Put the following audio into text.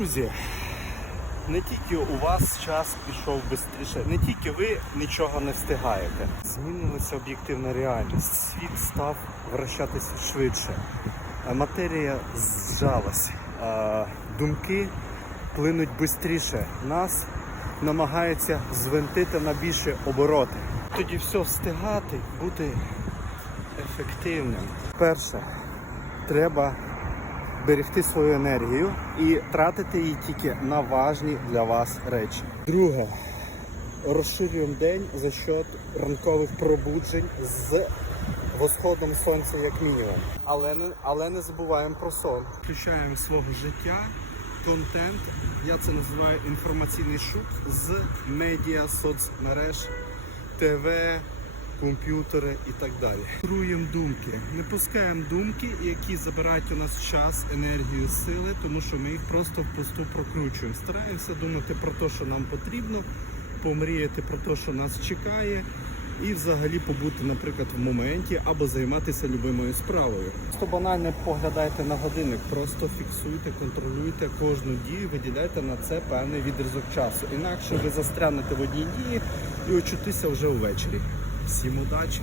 Друзі, не тільки у вас час пішов швидше, не тільки ви нічого не встигаєте. Змінилася об'єктивна реальність. Світ став вращатися швидше. Матерія зжалась. Думки плинуть швидше. Нас намагаються звинтити на більше обороти. Тоді все встигати, бути ефективним. Перше, треба берегти свою енергію і тратити її тільки на важні для вас речі. Друге, розширюємо день за счет ранкових пробуджень з восходом сонця як мінімум. Але не, але не забуваємо про сон. Включаємо свого життя контент, я це називаю інформаційний шут з медіа, соцмереж, ТВ, комп'ютери і так далі. Труємо думки, не пускаємо думки, які забирають у нас час, енергію, сили, тому що ми їх просто впусту прокручуємо. Стараємося думати про те, що нам потрібно, помріяти про те, що нас чекає, і взагалі побути, наприклад, в моменті або займатися любимою справою. Просто банально поглядайте на годинник, просто фіксуйте, контролюйте кожну дію, виділяйте на це певний відрізок часу. Інакше ви застрянете в одній дії і очутися вже увечері. Всім удачі!